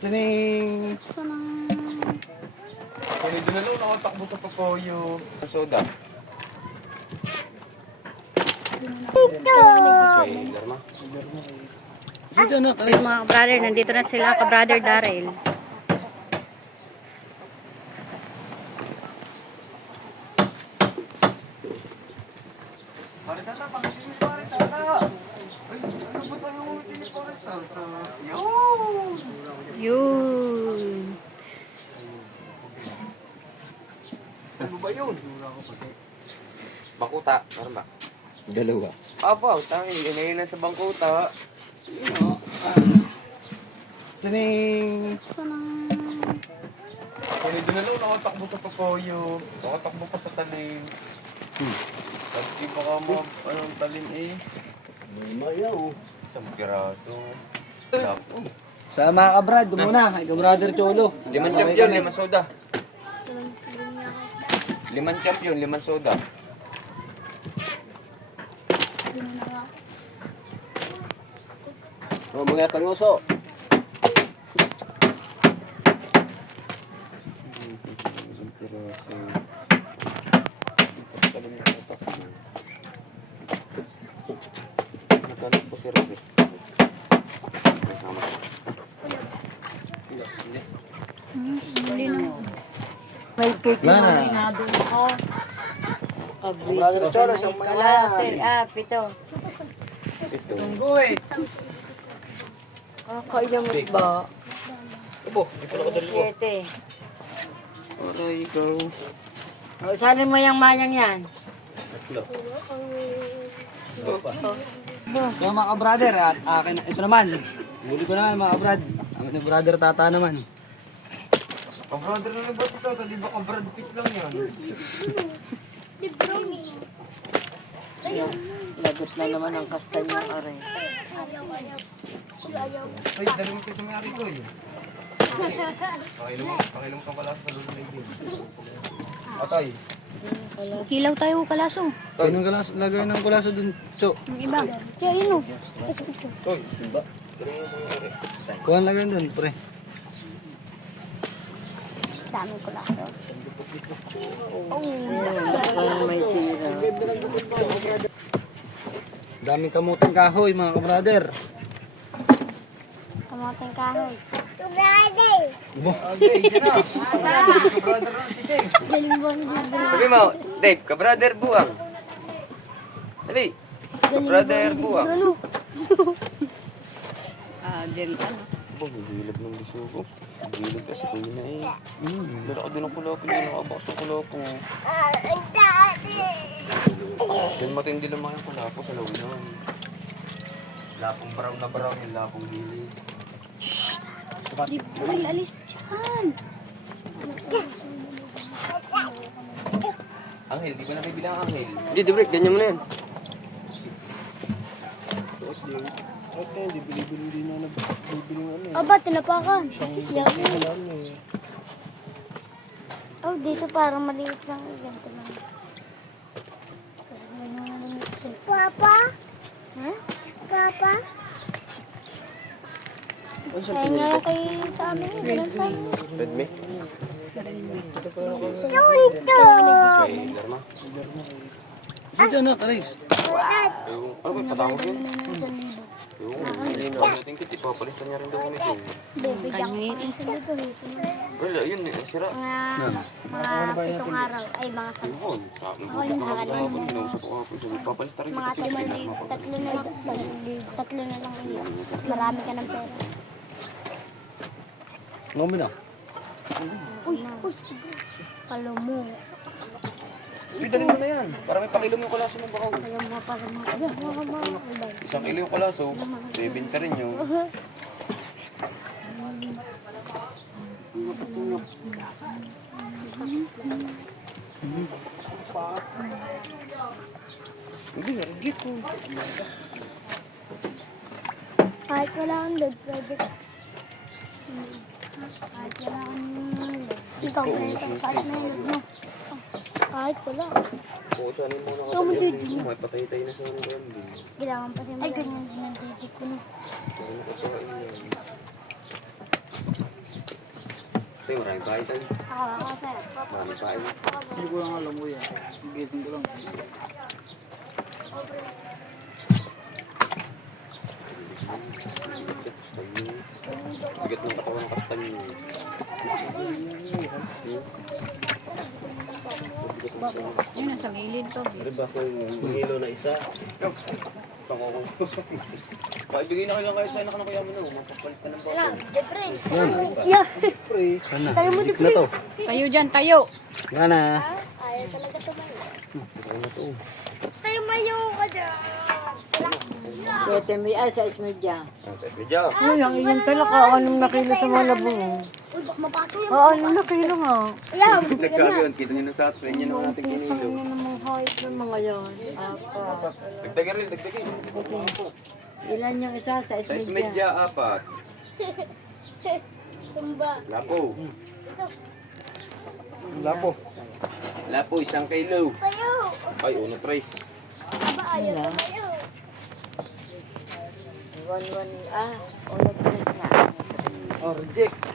Tining! Kung hindi na lang nakatakbo sa papoyo. Soda. Dito na, Yung mga brother, nandito na sila, ka-brother Daryl. Pare tata, pangitin mo pare tata. Ay, ano ba tayo umitin ni pare tata? Yun! Yun. Ano ba yun? Bakuta, parang ba? Dalawa. Apo, tangi, ngayon na sa bangkuta. Tining! Kung hindi na lang nakatakbo sa papoyo. Nakatakbo pa sa talim. At di pa ka anong talim eh. Mayaw. Isang piraso. Sa mga kabrad, muna. Kay ka-brother Cholo. 5 champion, 5 soda. 5 champion, 5 soda. O, mga kanguso. Piraso. Talim na tatakbo. Nagkalit po si Robert. Kasama ko. Hindi. May cake Mana? na rin doon ko. Brother Cholo, sa mga Kalahati, pito. Ito. Tunggoy. Kaya mo ba? Abo, di pala ko dalawa. 7. Aray, ikaw. O, sali mo yung mayang yan. So mga ka-brother, at akin, ito naman. Huli ko naman mga kabrad. Ang ni brother Tata naman. Ka-brother na ba ito? Di ba ka-brad pit lang yan? Lagot na naman ang kastanyang aray. Ay, dali mo ito may ari ko eh. Pakilong ka pala sa lulunay din. Atay. Kilaw tayo kalaso. Anong kalas, lagay ng kulaso dun, Cho? Yung iba. Kaya yun o. Toy. Kuhan lagay dun, pre. Daming kalaso. May sira. Daming kamutang kahoy mga ka-brother. Kamoting kahoy. Ibo. Okay, dyan na. Ka-brother na si Dave. Galing ba ang jibro? Sabi mo, Dave, ka-brother buwang. Dali. Ka-brother buwang. Ano? Diri ano? Abo, hihilap ng liso ko. Hihilap kasi ko yun na eh. Dala ka din ang kulapin yun. Nakabaks ang kulapin. Yan matindi naman yung kulapo sa lawinan. Lapong brown na brown yung lapong hili. Di po alis dyan. Anghel, di ko na bibilang anghel. Hindi, di break. Ganyan mo na yan. Aba, tinapakan. Yamis. Oh, dito parang maliit lang. Ganito lang. Papa? Ha? Papa? Kaya nga kay sa amin. Ganun sa amin. Red me? Tunto! Kay Lerma? Sige na, Karis. Ano ba yung patawag yun? Yung natin kiti, papalisan niya rin daw kami ito. Baby, diyan ko. Wala, yun eh, sira. Mga 7 araw. Ay, mga 10. Yun, sa akin ko sa kahapon, ginausap ko kahapon. Sabi, papalista rin Mga kita ito. 3 na lang. 3 na lang iyon. Marami ka ng pera. Ngombe na. Uy, palo mo. Uy, dali mo na yan. Para may pakilom yung kalaso ng bakaw. Palo mo, palo mo. Ayan, mga. Isang kilo yung kalaso, 7 ka rin yun. Hindi, narigit ko. Kahit wala kang load, pwede ka. Kahit wala kang load. Ikaw na ito, kahit may load mo. Kahit wala. Puusanin mo na Ikaw mo kapag dito. yan. May patay-tay na sa mga gambling. Kailangan pa rin. Ay, ganyan din ang titik ko na. Kaya nakatawain yan. Ito yung maraming pahay tayo. Ako, sir. Maraming pahay. Hindi ko lang alam mo yan. Gigising ko lang. Bigat ng katawan ng kastanyo. Yun, nasa gilid to. Pero ba kung hilo na isa? Pangoko. Paibigay na kayo kahit sa'yo na ka na kaya mo na. Mapapalit ka ng Lang, bago. difference. Yeah. Saan na? Tayo mo Dik na to. Tayo dyan, tayo. Nga na. Ayaw talaga tumayo. Ano na to? Tayo mayo ka dyan. Pwede may sa ismedya. Ang sa media. Ano lang, iyan talaga. Anong nakilo sa mga labong? Uy, baka mapaso yan. Oo, anong nakilo nga? Ayaw, Nagkagayon, kita nyo na sa atin. Yan naman natin Ang kinilo. namang height ng mga yan. Apat. Dagdagin rin, dagdagin. Ilan yung isa sa Sa ismedya? media, 4. Sumba. Lapo. Lapo. Lapo, 1 kilo. Tayo. Ay, uno price. Aba, ayaw tumayo. 1-1. Ulit na. Oh, reject.